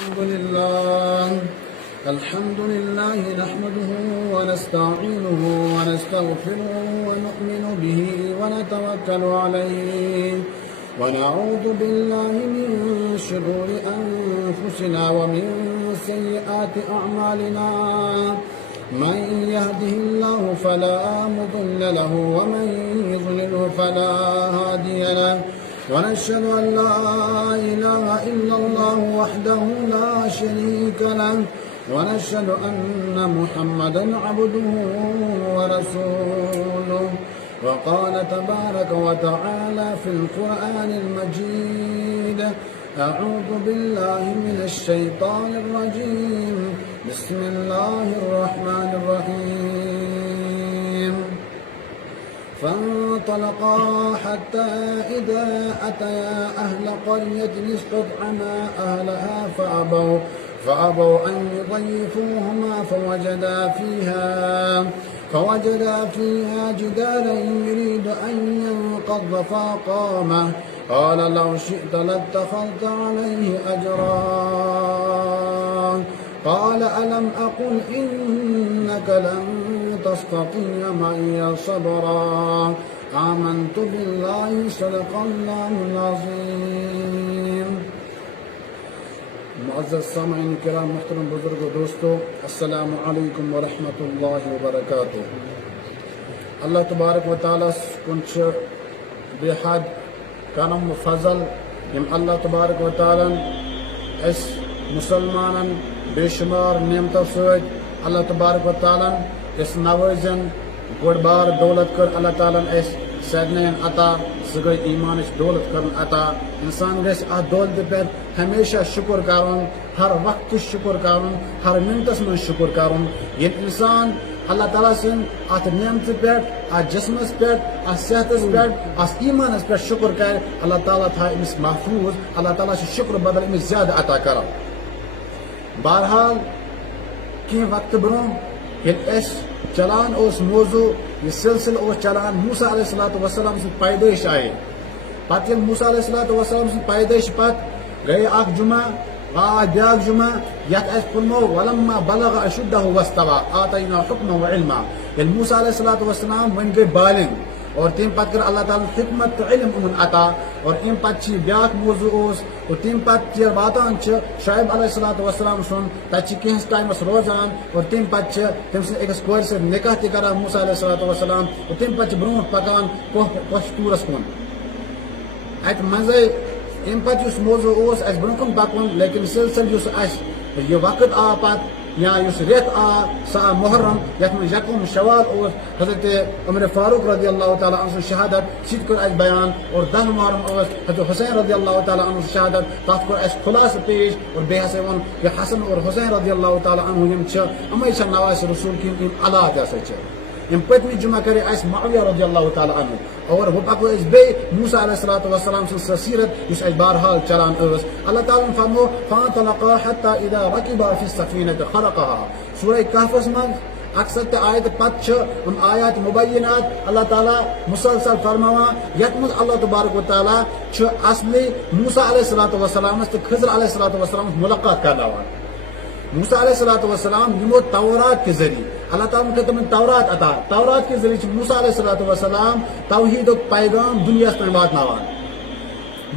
الحمد لله نحمده ونستعينه ونستغفره ونؤمن به ونتوكل عليه ونعوذ بالله من شرور أنفسنا ومن سيئات أعمالنا من يهده الله فلا مضل له ومن يضلله فلا هادي له ونشهد أن لا إله إلا الله وحده لا شريك له ونشهد أن محمدا عبده ورسوله وقال تبارك وتعالى في القرآن المجيد أعوذ بالله من الشيطان الرجيم بسم الله الرحمن الرحيم فانطلقا حتى إذا أتيا أهل قرية استطعما أهلها فأبوا أن يضيفوهما فوجدا فيها جدارا يريد أن ينقض فأقامه قال لو شئت لاتخذت عليه أجرا قال ألم أقل إنك لن تستطيع معي صبرا آمنت بالله صدق الله العظيم. معزز سامعین کرام، محترم بزرگ و دوستو، السلام علیکم ورحمۃ اللہ وبرکاتہ. اللہ تبارک و تعالیٰ کن بے حد کرم و فضل یم اللہ تبارک و تعالیٰ اس مسلمانن بے شمار نعمتوں ست اللہ تبارک و تعالیٰ اس نوازن گوڑ بار دولت کر اللہ تعالیٰ اس سارنین عطا سہ گئی ایمان دولت کرن عطا. انسان گھس ات دولت پہ ہمیشہ شکر کرن، ہر وقت شکر کرن، ہر منٹس من شکر کرن. یہ انسان اللہ تعالیٰ سن ات نعمت پہ، ات جسمس پہ، ات صحتس پہ، ات ایمانس پہ شکر کر، اللہ تعالیٰ تھا امس محفوظ. اللہ تعالیٰ سے شکر بدل امس زیادہ عطا کران. بہرحال کی وقت برو یل چلان اس موضوع یہ سلسلہ چلان موسیٰ علیہ السلام سن پیدائش آئے. پتہ یل موسیٰ علیہ السلام سن پیدائش پت گئی اخ جمعہ بیاکھ جمعہ یت اس پنمو ولما بلغ اشدہ واستوى آتینا حکما و علما. یل موسیٰ علیہ السلام ون گئی بالغ اور تم پتہ کر اللہ تعالیٰ حکمت تو علم ان عطا. اور ام پتہ بیاکھ موضوع اور تم پتہ واتان شعیب علیہ السلام سن تتہ کینس ٹائمس روزان اور تم پتہ تم سن اکس کور سے نکاح تہ کران موسیٰ علیہ السلام اور تم پتہ برو پکان کوہ تورس کن. ات مزے ام پتہ اس موضوع اس برو کن پکن، لیکن سلسلہ اس یہ وقت آ پتہ یا اس ریت آ سا محرم یت من یکم شوال حضرت عمر فاروق رضی اللہ تعالیٰ عنہ شہادت ست کر اس بیان. اور 10 محرم حضرت حسین رضی اللہ تعالیٰ عنہ شہادت تات کر اس خلاصہ پیش. اور بے ہسا ون یہ حسن اور حسین رضی اللہ تعالیٰ عنہ یم امی نواز رسول کی علا ہسا یم پتمی جمعہ کرے اس معاویہ رضی اللہ تعالیٰ عنہ. اور وہ پکو اس بے موسیٰ علیہ السلام سن سیرت اس بہرحال چلان اس. اللہ تعالیٰ فرمو فانطلقا حتى اذا ركبا في السفينة خرقها. سورہ کہف من اکثر آیت پت آیات مبینات اللہ تعالیٰ مسلسل فرماوان یت مز اللہ تبارک و تعالیٰ اصلی موسیٰ علیہ السلام تو خضر علیہ السلام ملاقات کرناوان. موسیٰ علیہ السلام یمو تورات کے ذریعے اللہ تعالیٰ نے تمہیں تورات عطا. تورات کے ذریعے موسیٰ علیہ السلام توحید و پیغام دنیا تین واتناوان.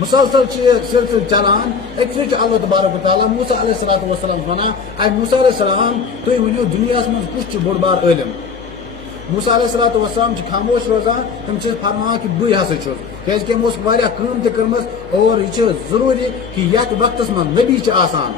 مسلسل سلسلہ چلان. ایک اللہ تبارک و تعالیٰ موسیٰ علیہ السلام ونان اے موسیٰ علیہ السلام تھی ونو دنیا من کس بوڑ بار علم. موسیٰ علیہ السلام خاموش روزان. تم فرمان کہ بے ہسا چھس کیازِ کہ کم تم اور یہ ضروری کہ یت وقت من نبی آسان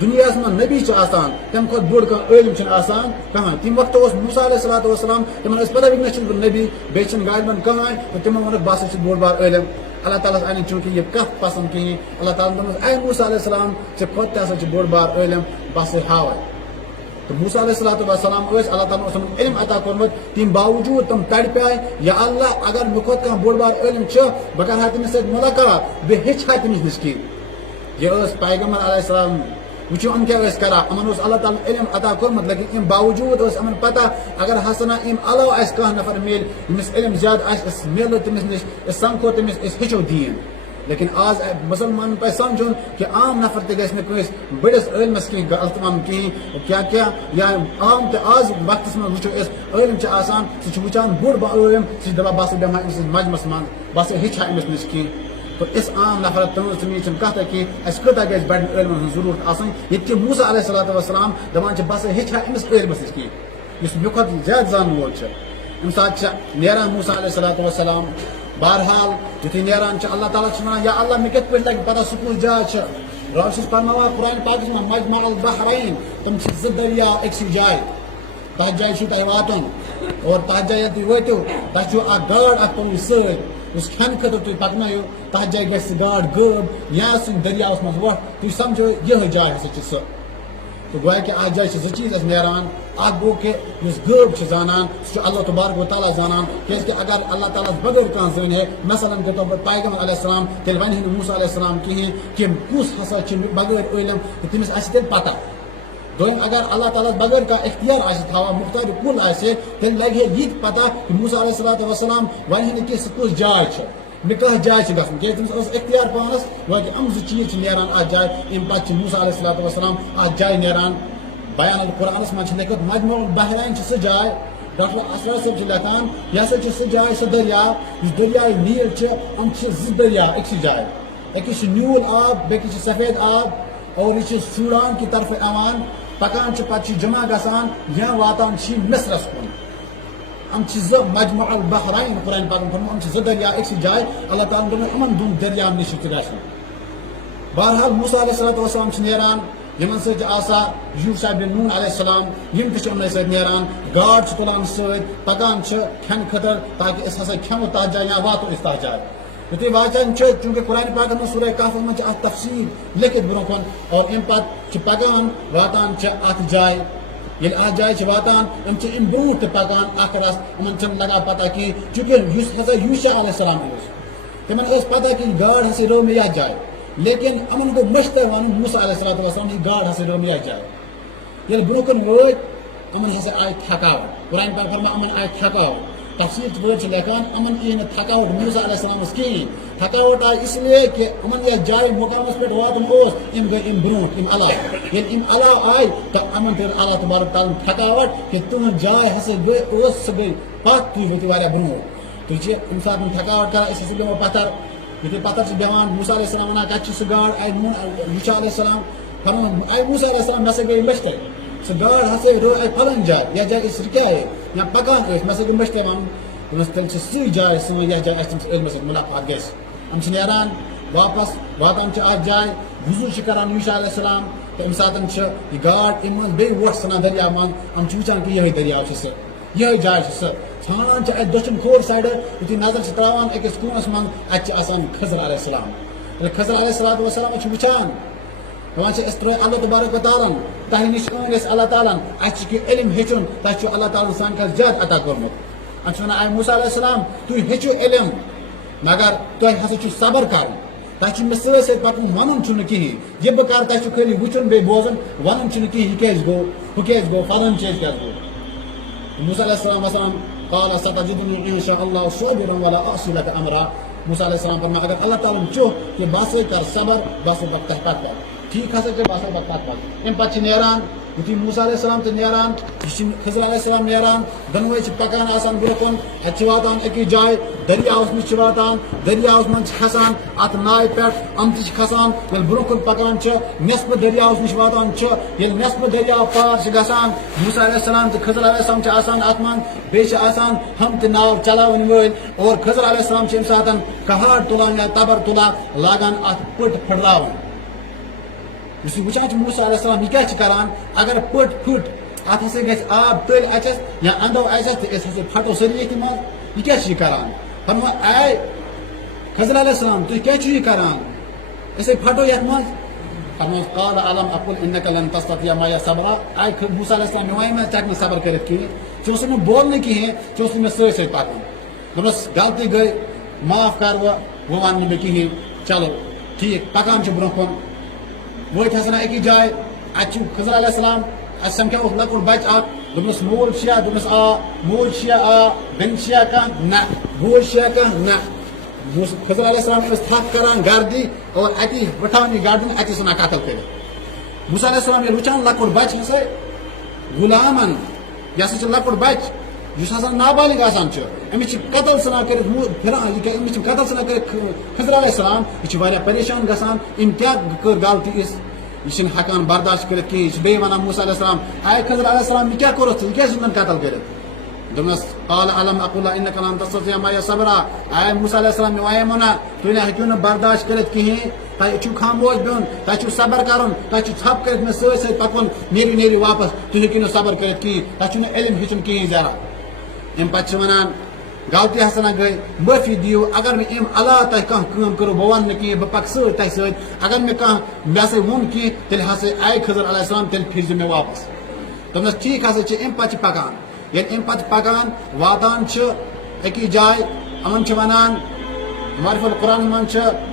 دنیا من نبی آسان تم کھت بوڑ علم آسان کہاں. تم وقت موسیٰ علیہ السلام تمہ پتہ ونکس نبی بیچن گاڑی من کہاں تو تمو ونک بس بوڑ بار علم. اللہ تعالیٰ آئی چونکہ یہ کت پسند کہین. اللہ تعالیٰ اے موسیٰ علیہ السلام کھت تہ بوڑ بار علم بس ہاوے. تو موسیٰ علیہ السلام اللہ تعالیٰ علم عطا کورمت. تم باوجود تم تڑ پائے یا اللہ اگر مے کھت کھانا بوڑ بار علم بہ کرا تمس ست ملاقات بہ ہا تمس نش کہین. یہ پیغمبر علیہ السلام وچو ان کیا کران امن اللہ تعالیٰ علم عطا کورمت. لیکن ام باوجود امن پتہ اگر ہسنا ام علاوہ کھانا نفر میل یمس علم زیادہ ملو تمس نش سمکھو تمس ہچو دین. لیکن آج مسلمان پہ سمجھن کہ عام نفر تہ گژھِ نہٕ کٲنٛسہِ بٔڑِس عٲلمس کینٛہہ غلط وَنُن کِہیٖنۍ کیٛاہ یا عام تہِ آز وقتس منٛز وٕچھو أسۍ عٲلم چھِ آسان سُہ چھُ وٕچھان بوٚڑ عٲلم سُہ چھُ دپان بہٕ ہسا بیٚہمہٕ ہا أمۍ سٕنٛدِس مجمس منٛز بہٕ ہسا ہیٚچھِ ہا أمِس نِش کینٛہہ تو اس عام نفر تٕہٕنٛز تہٕ میٛٲنۍ چھَنہٕ کَتھا کینٛہہ اَسہِ کۭژاہ گژھِ بَڑٮ۪ن عٲلمن ہٕنٛز ضروٗرت آسٕنۍ ییٚتہِ کہِ موسیٰ علیہ الصلوٰتُ وسلام دپان چھِ بہٕ ہسا ہیٚچھِ ہا أمِس عٲلمس نِش کینٛہہ یُس مےٚ کھۄتہٕ زیادٕ زانن وول چھُ اَمہِ ساتہٕ چھِ نیران موسیٰ علیہ الصلوٰتُ وسلام بہرحال یُتھُے نیران چھِ اللہ تعالیٰ چھِ وَنان یا اللہ مےٚ کِتھ پٲٹھۍ لگہِ پتہ سُہ کُس جاے چھِ رب چھُس فرماوان قرآنِ پاکَس منٛز مجمع البحرین تِم چھِ زٕ دٔریاو أکسٕے جایہِ تَتھ جایہِ چھُو تۄہہِ واتُن اور تَتھ جایہِ ییٚلہِ تُہۍ وٲتِو تۄہہِ چھُو اکھ گاڈ اکھ پَنٕنۍ سۭتۍ یُس کھٮ۪نہٕ خٲطرٕ تُہۍ پَکنٲیِو تَتھ جایہِ گژھِ سُہ گاڈ غٲب یا سُنٛد دٔریاوَس منٛز وۄٹھ تُہۍ سَمجھو یِہٕے جاے ہسا چھِ سۄ تہٕ گویا کہِ اَتھ جایہِ چھِ زٕ چیٖز اَسہِ نیران اکھ گوٚو کہِ یُس غٲب چھُ زانان سُہ چھُ اللہ تبارک و تعالیٰ زانان کیٛازِکہِ اگر اللہ تعالیٰ ہَس بغٲر کانٛہہ زٲنۍ ہے مثلاً کے طور پر پیغمبر علیہ السلام تیٚلہِ وَنہِ ہے نہٕ موسیٰ علیہ السلام کِہیٖنۍ کہِ کُس ہسا چھُ بغٲر عٲلم تہٕ تٔمِس آسہِ تیٚلہِ پتہ دوٚیِم اگر اللہ تعالیٰ ہَس بغٲر کانٛہہ اختیار آسہِ تھاوان مُختار کُل آسہِ تیٚلہِ لگہِ ہے یہِ تہِ پتہ کہِ موسیٰ علیہ الصلوٰتُ وسلام وَنہِ ہے نہٕ کہِ سُہ کُس جاے چھِ مےٚ کَتھ جایہِ چھِ گژھُن کیٛازِ تٔمِس ٲس اختیار پانَس وۄنۍ یِم زٕ چیٖز چھِ نیران اَتھ جایہِ اَمہِ پتہٕ چھِ موسیٰ علیہ الصلوٰتُ وسلام اَتھ جایہِ نیران بیان القرآنَس منٛز چھِ لیکھِتھ مجمع البحرین چھِ سُہ جاے ڈاکٹر اسرار صٲب چھِ لیکھان یہِ ہسا چھِ سُہ جاے سُہ دٔریاو یُس دٔریاے نیٖل چھِ یِم چھِ زٕ دٔریاو أکسٕے جایہِ أکِس چھُ نیوٗل آب بیٚکِس چھِ سفید آب اور یہِ چھِ سوٗڈان کہِ طرفہٕ یِوان پکان چھِ پتہٕ چھِ جمع گژھان یا واتان چھِ یہِ مصرس کُن یِم چھِ زٕ مجمع البحرین قرآنِ پاکن فرموو یِم چھِ زٕ دٔریاو أکسٕے جایہِ اللہ تعالیٰ ہن دوٚپُن یِمن دۄن دٔریاون نِش تہِ گژھُن بہرحال موسیٰ علیہ الصلوٰتُ وسلام چھِ نیران یِمن سۭتۍ چھِ آسان یوٗشع بن نون علیہ السلام یِم تہِ چھِ یِمنٕے سۭتۍ نیران گاڈ چھِ تُلان سۭتۍ پکان چھِ کھٮ۪نہٕ خٲطرٕ تاکہِ أسۍ ہسا کھٮ۪مو تتھ جایہِ یا واتو أسۍ تتھ جایہِ یُتھُے واتان چھِ چوٗنٛکہِ قرآنِ پاکَس منٛز سورہ کہفس منٛز چھِ اَتھ تفصیٖل لیکھِتھ برونٛہہ کُن اور اَمہِ پتہٕ چھِ پکان واتان چھِ اَتھ جایہِ ییٚلہِ اَتھ جایہِ چھِ واتان یِم چھِ اَمہِ برونٛٹھ تہِ پکان اکھ رَس یِمن چھِنہٕ لگان پتہ کِہیٖنۍ چوٗنٛکہِ یُس ہسا یوٗشع علیہ السلام اوس تِمن ٲس پتہ کہِ یہِ گاڈ ہسا رٲو مےٚ یتھ جایہِ لیکن یِمن گوٚو مٔشتٕے وَنُن موسیٰ علیہ الصلوٰتُ وسلام یہِ گاڈ ہسا رٲو مےٚ یتھ جایہِ ییٚلہِ برونٛہہ کُن وٲتۍ یِمن ہسا آیہِ تھکاوٹ قرآنِ پاک فرماوان یِمن آیہِ تھکاوٹ تفصیٖل وٲرۍ چھِ لیکھان یِمن یی نہٕ تھکاوٹ موسیٰ علیہ السلامس کِہیٖنۍ تھکاوٹ آیہِ اس لیے کہِ یِمن یتھ جایہِ مُقامس پٮ۪ٹھ واتُن اوس یِم گٔے اَمہِ برونٛٹھ اَمہِ علاوٕ ییٚلہِ اَمہِ علاوٕ آیہِ تہٕ یِمن کٔر اللہ تبارک تعالیٰ ہن تھکاوٹ کہِ تُہنٛز جاے ہسا ٲس سۄ گٔے پتھ تُہۍ وٲتِو واریاہ برونٛٹھ تُہۍ چھِ اَمہِ ساتہٕ تھکاوٹ کران أسۍ ہسا بیٚہمو پتھر یُتھُے پتھر چھِ بیٚہوان موسیٰ علیہ السلام وَنان کَتہِ چھُ سُہ گاڈ آیہِ یوٗشع علیہ السلام فرماوان آیہِ موسیٰ علیہ السلام مےٚ ہسا گٔے مٔشتٕے سُہ گاڈ ہسا رٲو اَتہِ پھلٲنۍ جایہِ یتھ جایہِ أسۍ رُکیے یا پکان ٲسۍ مےٚ ہسا گوٚو مٔشتٕے وَنُن دوٚپمَس تیٚلہِ چھِ سُے جاے سٲنۍ یتھ جایہِ اَسہِ تٔمِس عٲلمَس سۭتۍ مُلاقات گژھِ یِم چھِ نیران واپس واتان چھِ اَتھ جایہِ وضوٗ چھِ کران یوٗشع علیہ السلام تہٕ اَمہِ ساتہٕ چھِ یہِ گاڈ اَمہِ منٛز بیٚیہِ وۄٹھ ژھٕنان دٔریاو منٛز یِم چھِ وٕچھان کہِ یِہے دٔریاو چھِ سُہ یِہے جاے چھِ سۄ ژھانٛڈان چھِ اَتہِ دٔچھُن کھوٚر سایڈٕ یُتھُے نظر چھِ تراوان أکِس کوٗنَس منٛز اَتہِ چھِ آسان خضر علیہ السلام ییٚلہِ خضر علیہ الصلوٰتُ وسلام چھِ وٕچھان دَپان چھِ أسۍ ترٛٲے اللہ تبارک و تعالیٰ ہن تۄہہِ نِش أنۍ أسۍ اللہ تعالیٰ ہن اَسہِ چھُ کینٛہہ علم ہیٚچھُن تۄہہِ چھُ اللہ تعالیٰ ہن سانہِ کھۄتہٕ زیادٕ عطا کوٚرمُت یِم چھِ وَنان اے موسیٰ علیہ السلام تُہۍ ہیٚچھِو علم مگر تۄہہِ ہسا چھُ صبر کَرُن تۄہہِ چھُ مےٚ سۭتۍ سۭتۍ پَکُن وَنُن چھُنہٕ کِہیٖنۍ یہِ بہٕ کَرٕ تۄہہِ چھُ خٲلی وٕچھُن بیٚیہِ بوزُن وَنُن چھُنہٕ کِہیٖنۍ یہِ کیازِ گوٚو ہُہ کیازِ گوٚو فلٲنۍ چیٖز کیازِ گوٚو موسیٰ علیہ السلام وَسلام قال ستجدنی ان شاء اللہ صابرا ولا اعصی لک امرا موسیٰ علیہ السلام فرمایا اگر اللہ تعالیٰ ہن چوٚہ کہِ بہٕ ہسا کَرٕ صبر بہٕ ہسا پَکہٕ تۄہہِ پَتہٕ پَتہٕ ٹھیٖک ہسا چھِ بہٕ ہسا پَکہٕ پَتہٕ پَتہٕ اَمہِ پَتہٕ چھِ نیران یُتھُے موسیٰ علیہ السلام تہِ نیران یہِ چھِ خضر علیہ السلام نیران دۄنوَے چھِ پَکان آسان برونٛہہ کُن اَتہِ چھِ واتان أکِس جایہِ دٔریاوَس نِش چھِ واتان دٔریاوَس منٛز چھِ کھسان اَتھ ناوِ پٮ۪ٹھ یِم تہِ چھِ کھسان ییٚلہِ برونٛہہ کُن پَکان چھِ نٮ۪صفہٕ دٔریاوَس نِش واتان چھِ ییٚلہِ نٮ۪صفہٕ دٔریاو پار چھِ گژھان موسیٰ علیہ السلام تہٕ خضر علیہ السلام چھِ آسان اَتھ منٛز بیٚیہِ چھِ آسان ہم تہِ ناو چلاوٕنۍ وٲلۍ اور خضر علیہ السلام چھِ اَمہِ ساتہٕ کہاڑ تُلان یا تبر تُلان لاگان اَتھ پٔٹ پھٕٹراوُن یُس یہِ وٕچھان چھُ موسیٰ علیہ السلام یہِ کیاہ چھِ کران اگر پٔٹ پھٕٹ اَتھ ہسا گژھِ آب تٔلۍ اَژٮ۪س یا اَندو اَژٮ۪س تہٕ أسۍ ہسا پھٹو سٲری ییٚتھی منٛز یہِ کیاہ چھِ یہِ کران فرماوان اے خضر علیہ السلام تُہۍ کیاہ چھِو یہِ کران أسے پھٹو یتھ منٛز فرماوان قال الم اقل انک لن تستطیع معی صبرا اے موسیٰ علیہ السلام مےٚ وَنے مےٚ ژٕ ہٮ۪کہٕ نہٕ صبر کٔرِتھ کِہیٖنۍ ژٕ اوسُکھ نہٕ بولنہٕ کِہیٖنۍ ژٕ اوسُکھ مےٚ سۭتۍ سۭتۍ پَکُن دوٚپمَس غلطی گٔے معاف کر وۄنۍ وَن نہٕ مےٚ کِہیٖنۍ چلو ٹھیٖک پَکان چھِ برونٛہہ کُن وٲتۍ ہسا أکِس جایہِ اَتہِ چھُ خضر علیہ السلام اَسہِ سَمکھیوُکھ لۄکُٹ بَچہٕ اکھ دوٚپمَس مول چھُیا دوٚپمَس آ موج چھُیا آ بیٚنہِ چھِیا کانٛہہ نہ بوے چھُیا کانٛہہ نہ خضر علیہ السلام تھپ کران گردی اور اتی بٹھان یہ گردن اتی سنا قتل کر موسیٰ علیہ السلام یہ وچان لکڑ بچ ہسا غلامن یہ ہسا لکڑ بچ اس ہسا نابالغ آسان امس قتل سنا کر امس قتل سنا کر خضر علیہ السلام یہ واریاہ پریشان گژھان ام کیا کر غلطی اس یہ ہکان برداشت کرت کہیں یہ بیٚیہِ ونان موسیٰ علیہ السلام اے خضر علیہ السلام یہ کیا کورس یہ کیا قتل کرت دمس قال علم اقول انك لن تستطيع معي صبرا اے موسیٰ علیہ السلام یہ منا تھی نہ ہیکو برداشت کرت کہیں تہ خاموش بہن تہ صبر کرن تہ ژھپ کرت مے ست ست پکن نیرو واپس تھی ہیکو صبر کرت کہیں تہ علم ہیچن کہیں ذرا ام پتہ ونان غلطی ہسا نہ گئی معافی دیو اگر میں ام علاوہ تہ کم کرو بہ ون کہیں بہ پک ست تہ ست اگر میں مے ہسا وون کی تیل ہسا اے خضر علیہ السلام تیل پھر مے واپس دمس ٹھیک ہسا ام پتہ پکان یل ام پتہ پکان واتان اکی جائے امن ونان معرف القرآن من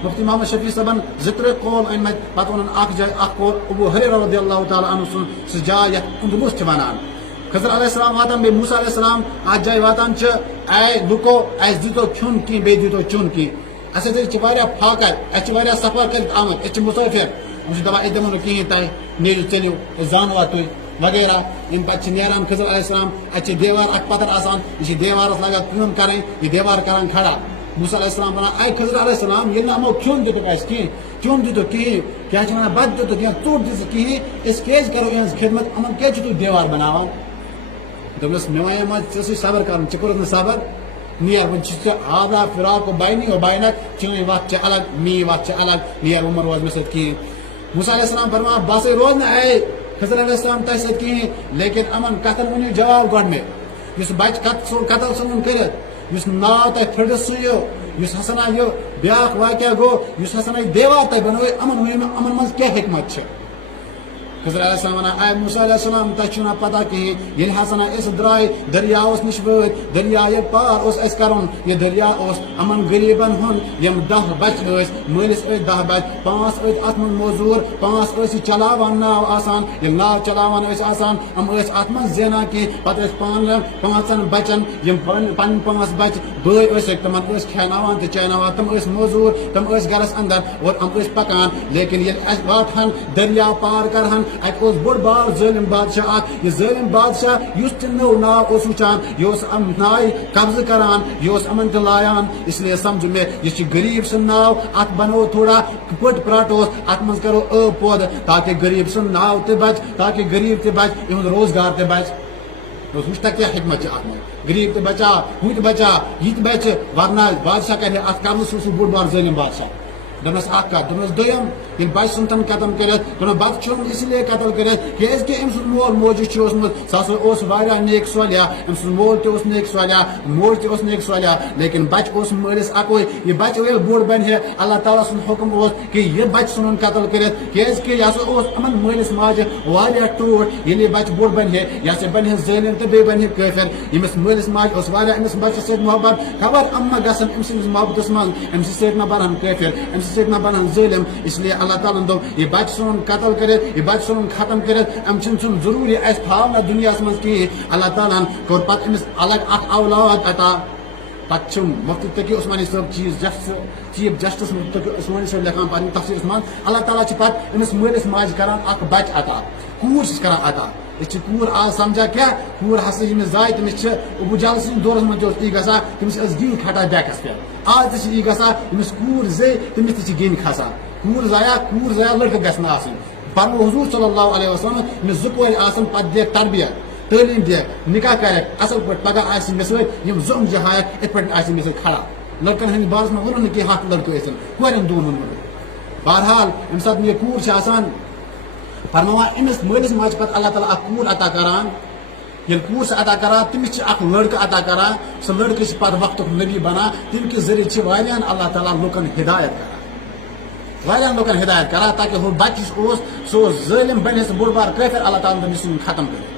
مفتی محمد شفیع صبن زتر قول ان پتہ ون اخ جائے اخ قول ابو ہریرہ رضی اللہ تعالی عنہ سہ جائے یتھ اندلس ونان خضر علیہ السلام واتان بے موسیٰ علیہ السلام ات جائے واتان اے لکو اس دیتو کھن کی بے دیتو چون کی اس واریاہ فاقہ اس واریاہ سفر کرت آمت اس مسافر ہم دپان اس دمو کہیں تہ نیرو چلیو زانوا تھی وغیرہ ام پتہ نیران خضر علیہ السلام اتھ دیوار اک پتھر آسان یہ دیوارس لگان کم کریں یہ دیوار کران کھڑا موسیٰ علیہ السلام ونان اے خضر علیہ السلام یل ہمو کھیون دتک اس کہیں چون دتک کہیں کیا ونان بد دتک یا ژوٹ دتک کہیں اس کیز کرو یہ خدمت امن کیا دیوار بناوان دپس مے ونے ما ژے صبر کرن ژے کورُتھ نہٕ صبر نیر ون آبا فراق و بینی و بینک چون وقت الگ می وقت الگ نیر عمر روز مے سۭتۍ کہین موسیٰ علیہ السلام فرمان بہ ہسا روز نہٕ اے خضر علیہ السلام تہ سۭتۍ کہین لیکن امن کتن ؤنِو جواب گۄڈٕ مےٚ یُس بچہ قتل ژھٕنُن کٔرِتھ یُس ناو تۄہہِ پھٕٹِس سُیِو یُس ہسا نہ یہ بیاکھ واقعہ گو یُس ہسا نہ دیوار تۄہہِ بنٲیِو امن ؤنِو مےٚ امن منٛز کیٛاہ حکمت چھِ خضر علیہ السلام ونان اے موسیٰ علیہ السلام تہ چھُ نہ پتہ کہین ییٚلہِ ہسا نہ أسۍ درٛاے دٔریاوس نِش وٲتۍ دریا ییٚلہِ پار اوس اَسہِ کرُن یہِ دریا اوس یِمن غریٖبن ہُنٛد یِم 10 بچہِ ٲسۍ مٲلِس ٲسۍ 10 بچہِ 5 ٲسۍ اتھ منٛز موزوٗر 5 ٲسۍ یہِ چلاوان ناو آسان ییٚلہِ ناو چلاوان ٲسۍ آسان یِم ٲسۍ اتھ منٛز زینان کینٛہہ پتہٕ ٲسۍ پانہٕ 5 بچن یِم پنٕنۍ 5 بچہِ بٲے ٲسِکھ تِمن ٲسۍ کھٮ۪ناوان تہٕ چایناوان تِم ٲسۍ موزوٗر تِم ٲسۍ گرس اندر اور یِم ٲسۍ پکان لیکن ییٚلہِ اَسہِ واتہن دٔریاو پار کرہن اَتہِ اوس بوٚڑ بار ظٲلم بادشاہ اکھ یہ ظٲلم بادشاہ یُس تہِ نوٚو ناو اوس وٕچھان یہِ اوس نایہِ قبضہٕ کران یہِ اوس یِمن تہِ لایان اس لیے سمجھو مےٚ یہِ چھُ غریٖب سُنٛد ناو اتھ بنوو تھوڑا پٔٹۍ پراٹوس اتھ منٛز کرو پٲدٕ تاکہ غریٖب سُنٛد ناو تہِ بچہِ تاکہ غریٖب تہِ بچہِ یِہُنٛد روزگار تہِ بچہِ وٕچھتا کیٛاہ حکمت چھِ اتھ منٛز غریٖب تہِ بچا ہُہ تہِ بچا یہِ تہِ بچہِ ورنہ بادشاہ کرِ اتھ قبضہٕ سُہ بوٚڑ بار ظٲلم بادشاہ دپس اکھ کتھ دپس دوٚیِم ییٚلہِ بچہِ سُنٛد تِم قتل کٔرِتھ دپن بچہِ چھُنہٕ اس لیے قتل کٔرِتھ کیازِ کہِ أمۍ سُنٛد مول موج چھُ اوسمُت سُہ ہسا اوس واریاہ نیک صالح أمۍ سُنٛد مول تہِ اوس نیک صالح موج تہِ اوس نیک صالح لیکن بچہِ اوس مٲلِس اکوے یہِ بچہِ ییٚلہِ بوٚڑ بنہِ ہے اللہ تعالیٰ سُنٛد حُکم اوس کہِ یہِ بچہِ ژھٕنُن قتل کٔرِتھ کیازِ کہِ یہِ ہسا اوس یِمن مٲلِس ماجہِ واریاہ ٹوٹھ ییٚلہِ یہِ بچہِ بوٚڑ بنہِ ہے یہِ ہسا بنہِ ہے ظٲلم تہٕ بیٚیہِ بنہِ ہے کٲفِر ییٚمِس مٲلِس ماجہِ اوس واریاہ أمِس بچس سۭتۍ محبت خبر یِم ما گژھن أمۍ سٕنٛدِس محبتس منٛز أمۍ سۭتۍ ما بنہن کٲفِر أمۍ سۭتۍ ما بنہن ظٲلم اس لیے اللہ تعالیٰ دوٚپ یہِ بچہِ ژھٕنُن قتل کٔرِتھ یہِ بچہِ ژھٕنُن ختم کٔرِتھ أمۍ چھُنہٕ سُہ ضروٗری اَسہِ تھاونہٕ دُنیاہس منٛز کِہیٖنۍ اللہ تعالیٰ ہن کوٚر پتہٕ أمِس الگ اکھ اولاد عطا پتہٕ چھُ مفتی تقی عثمانی صٲب چیف جسٹس مفتی تقی عثمانی صٲب لیکھان پننہِ تفسیٖرس منٛز اللہ تعالیٰ چھُ پتہٕ أمِس مٲلِس ماجہِ کران اکھ بچہِ عطا کوٗر چھِس کران عطا أسۍ چھِ کوٗر آز سمجھا کیٛاہ کوٗر ہسا ییٚمِس زاے تٔمِس چھِ ابوٗ جہل سٕنٛدِس دورس منٛز تہِ اوس یی گژھان تٔمِس ٲس گِنۍ کھٹان بیکس پٮ۪ٹھ آز تہِ چھِ یی گژھان ییٚمِس کوٗر زے تٔمِس تہِ چھِ گِنۍ کھسان کوٗر زایا لڑکہٕ گژھِ نہٕ آسٕنۍ فرمو حضوٗر صلی اللہ علیہ وسلم ییٚمِس 2 کورِ آسن پتہٕ دِکھ تربیت تعلیٖم دِکھ نکاح کرٮ۪کھ اصل پٲٹھۍ پگہہ آسہِ مےٚ سۭتۍ یِم زوٚم جہایکھ یِتھ پٲٹھۍ آسہِ مےٚ سۭتۍ کھڑا لڑکن ہٕنٛدِس بارس منٛز ووٚنُن نہٕ کینٛہہ 7 لڑکہٕ ٲسِن کورٮ۪ن دۄن ووٚنمُت بہرحال ییٚمہِ ساتہٕ یہِ کوٗر چھِ آسان فرماوان أمِس مٲلِس ماجہِ چھِ پتہٕ اللہ تعالیٰ اکھ کوٗر عطا کران ییٚلہِ کوٗر چھِ عطا کران تٔمِس چھِ اکھ لڑکہٕ عطا کران سُہ لڑکہٕ چھِ پتہٕ وقتُک نبی بنان تَمہِ کہِ ذٔریعہٕ چھِ واریاہن اللہ تعالیٰ لُکن ہدایت کران واریاہن لُکن ہدایت کران تاکہ ہُہ بچہِ یُس اوس سُہ اوس ظٲلم بنہِ سُہ بوٚڑ بار کٲفِر اللہ تعالیٰ ہن تٔمِس ختم کٔرِتھ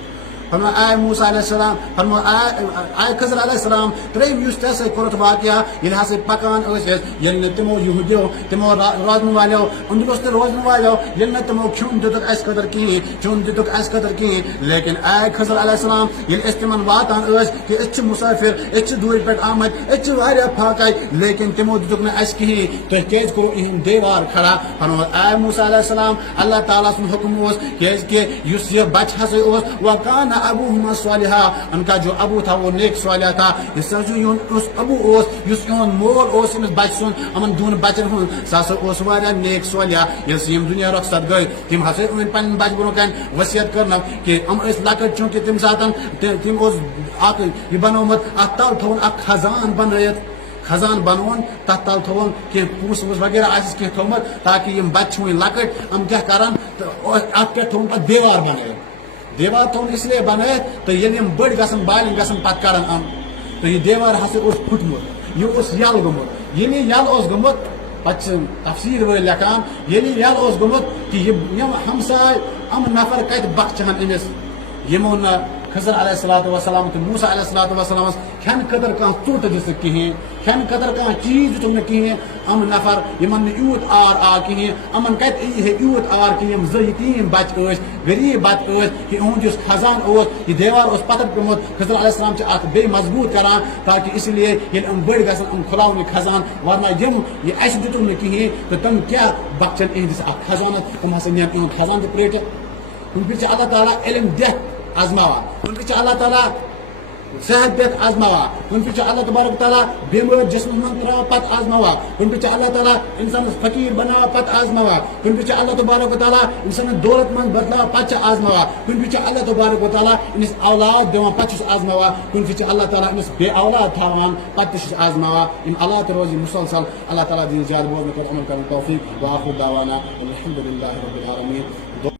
فرمو آئے موسیٰ علیہ السلام فرمو آئے خضر علیہ السلام تریم یُس ژےٚ سۭتۍ کوٚرُتھ واقعہ ییٚلہِ ہسا پکان ٲسۍ أسۍ ییٚلہِ نہٕ تِمو یہوٗدیو تِمو روزن والیو اندرس تہِ روزن والیو ییٚلہِ نہٕ تِمو کھیوٚن دِتُکھ اَسہِ خٲطرٕ کِہیٖنۍ چیوٚن دِتُکھ اَسہِ خٲطرٕ کِہیٖنۍ لیکن آئے خضر علیہ السلام ییٚلہِ أسۍ تِمن واتان ٲسۍ کہِ أسۍ چھِ مُسافِر أسۍ چھِ دوٗرِ پٮ۪ٹھ آمٕتۍ أسۍ چھِ واریاہ پھاکے لیکن تِمو دِتُکھ نہٕ اَسہِ کِہیٖنۍ تُہۍ کیازِ کوٚرُو یِہُنٛد دیوار کھڑا فرمو آئے موسیٰ علیہ السلام اللہ تعالیٰ سُنٛد حُکم اوس کیازکہِ یُس یہِ بچہِ ہسا اوس وکانہ ابوہما صالحا ان کا جو ابو تھا وہ نیک صالح تھا یُس ہسا یِہُنٛد یُس ابو اوس یُس یِہُنٛد مول اوس أمِس بچہِ سُنٛد یِمن دۄن بچن ہُنٛد سُہ ہسا اوس واریاہ نیک صالح ییٚلہِ سُہ یِم دُنیا رۄخصت گٔے تِم ہسا أنۍ پنٕنۍ بچہِ برونٛہہ کَنہِ ؤصیت کٔرنَکھ کہِ یِم ٲسۍ لۄکٕٹۍ چوٗنٛکہِ تَمہِ ساتہٕ تِم اوس اکھ یہِ بنومُت اَتھ تل تھوٚوُن اکھ خزان بنٲیِتھ خزان بنوُن تتھ تل تھوٚوُن کینٛہہ پونٛسہٕ وونٛسہٕ وغیرہ آسٮ۪س کینٛہہ تھوٚومُت تاکہِ یِم بچہِ چھِ وُنہِ لۄکٕٹۍ یِم کیاہ کرن تہٕ اتھ پٮ۪ٹھ تھوٚوُن پتہٕ دیوار بنٲیِتھ دیوار تھوٚوُن اس لیے بنٲیِتھ تہٕ ییٚلہِ یِم بٔڑۍ گژھن بالغ گژھن پتہٕ کرن یِم تہٕ یہِ دیوار ہسا اوس پھُٹمُت یہِ اوس یَلہٕ گوٚمُت ییٚلہِ یہِ یَلہٕ اوس گوٚمُت پتہٕ چھِ تفسیٖر وٲلۍ لیکھان ییٚلہِ یہِ یَلہٕ اوس گوٚمُت کہِ یِم ہمساے یِم نفر کتہِ بخ چہن أمِس یِمو نہٕ خضر علیہ الصلوۃ والسلام تہٕ موسیٰ علیہ الصلوۃ والسلامس کھٮ۪نہٕ خٲطرٕ کانٛہہ ژوٚٹ دِژٕکھ کِہیٖنۍ کھٮ۪نہٕ خٲطرٕ کانٛہہ چیٖز دِتُکھ نہٕ کِہیٖنۍ یِم نفر یِمن نہٕ یوٗت آر آو کِہیٖنۍ یِمن کتہِ یی ہے یوٗت آر کہِ یِم زٕ یتیٖم بچہِ ٲسۍ غریٖب بچہِ ٲسۍ کہِ یِہُنٛد یُس خزان اوس یہِ دیوار اوس پتھر پیوٚمُت خضر علیہ السلام چھِ اتھ بیٚیہِ مضبوٗط کران تاکہِ اسی لیے ییٚلہِ یِم بٔڑۍ گژھن یِم کھُلاوُن یہِ خزان ورنہ یِم یہِ اَسہِ دِتُکھ نہٕ کِہیٖنۍ تہٕ تِم کیاہ بخچن یِہنٛدِس اتھ خزانس تِم ہسا نِن یِہُنٛد خزان تہِ پرٛیٹِتھ کُنہِ پھِرِ چھِ اللہ تعالیٰ علم دِتھ آزماوان کُنہِ پھِرِ چھِ اللہ تعالیٰ صحت دِتھ آزماوان کُنہِ پھِرِ چھِ اللہ تبارک تعالیٰ بٮ۪مٲرۍ جسمس منٛز ترٛاوان پتہٕ آزماوان کُنہِ پھِرِ چھِ اللہ تعالیٰ انسانس فقیٖر بناوان پتہٕ آزماوان کُنہِ پھِرِ چھِ اللہ تبارک تعالیٰ انسانس دولت منٛد بدلاوان پتہٕ چھِ آزماوان کُنہِ پھِرِ چھِ اللہ تبارک تعالیٰ أمِس اولاد دِوان پتہٕ چھُس آزماوان کُنہِ پھِرِ چھِ اللہ تعالیٰ أمِس بے اولاد تھاوان پتہٕ تہِ چھُس آزماوان اَمہِ علاوٕ تہِ روزِ یہِ مُسلسل اللہ تعالیٰ دِیِن زیادٕ بوزنہٕ خٲطرٕ عمل کرُن توفیٖق وآخر دعوانا الحمدُ للہ رب العالمیٖن